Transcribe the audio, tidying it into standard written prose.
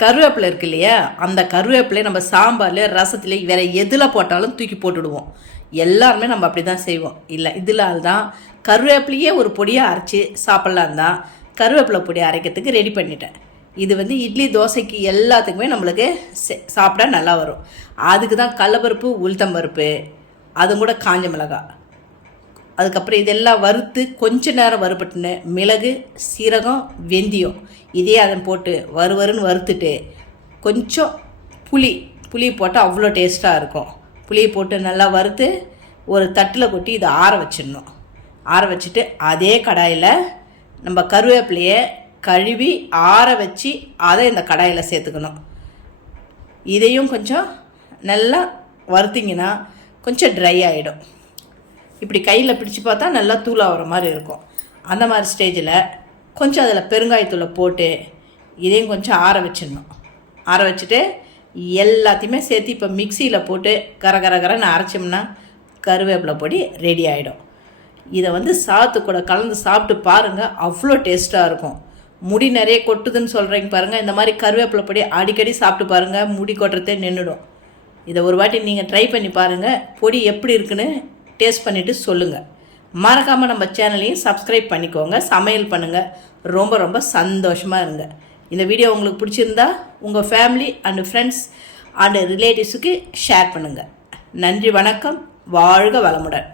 கருவேப்பிலை இருக்கு இல்லையா, அந்த கருவேப்பிலையை நம்ம சாம்பார்ல ரசத்துல வேறு எதில் போட்டாலும் தூக்கி போட்டுடுவோம். எல்லாருமே நம்ம அப்படி தான் செய்வோம். இல்லை இதில் தான் கருவேப்பிலையே ஒரு பொடியாக அரைச்சி சாப்பிட்லாம் தான் கருவேப்பிலை பொடியை அரைக்கிறதுக்கு ரெடி பண்ணிட்டேன். இது இட்லி தோசைக்கு எல்லாத்துக்குமே நம்மளுக்கு சாப்பிட நல்லா வரும். அதுக்கு தான் கடலைப்பருப்பு உளுத்தம்பருப்பு அதுவும் கூட காஞ்ச மிளகாய், அதுக்கப்புறம் இதெல்லாம் வறுத்து கொஞ்ச நேரம் வறுபட்டுன்னு மிளகு சீரகம் வெந்தயம் இதே அதை போட்டு வறுவருன்னு வறுத்துட்டு கொஞ்சம் புளி போட்டால் அவ்வளோ டேஸ்ட்டாக இருக்கும். புளியை போட்டு நல்லா வறுத்து ஒரு தட்டில் கொட்டி இதை ஆற வச்சிடணும். ஆற வச்சுட்டு அதே கடாயில் நம்ம கருவேப்பிலையை கழுவி ஆற வச்சு அதை இந்த கடாயில் சேர்த்துக்கணும். இதையும் கொஞ்சம் நல்லா வறுத்திங்கன்னா கொஞ்சம் ட்ரை ஆகிடும். இப்படி கையில் பிடிச்சி பார்த்தா நல்லா தூளாகிற மாதிரி இருக்கும். அந்த மாதிரி ஸ்டேஜில் கொஞ்சம் அதில் பெருங்காயத்தூளை போட்டு இதையும் கொஞ்சம் ஆற வச்சிடணும். ஆற வச்சுட்டு எல்லாத்தையுமே சேர்த்து இப்போ மிக்சியில் போட்டு கரன்னு அரைச்சோம்னா கருவேப்பிலை பொடி ரெடி ஆகிடும். இதை சாத்து கூட கலந்து சாப்பிட்டு பாருங்கள், அவ்வளோ டேஸ்ட்டாக இருக்கும். முடி நிறைய கொட்டுதுன்னு சொல்கிறீங்க பாருங்கள், இந்த மாதிரி கருவேப்பிலை பொடி அடிக்கடி சாப்பிட்டு பாருங்கள், முடி கொட்டுறதே நின்றுடும். இதை ஒரு வாட்டி நீங்கள் ட்ரை பண்ணி பாருங்கள், பொடி எப்படி இருக்குன்னு டேஸ்ட் பண்ணிவிட்டு சொல்லுங்கள். மறக்காமல் நம்ம சேனலையும் சப்ஸ்கிரைப் பண்ணிக்கோங்க, சமையல் பண்ணுங்கள். ரொம்ப ரொம்ப சந்தோஷமாக இருங்க. இந்த வீடியோ உங்களுக்கு பிடிச்சிருந்தா உங்கள் ஃபேமிலி அண்டு ஃப்ரெண்ட்ஸ் அண்டு ரிலேட்டிவ்ஸுக்கு ஷேர் பண்ணுங்கள். நன்றி, வணக்கம், வாழ்க வளமுடன்.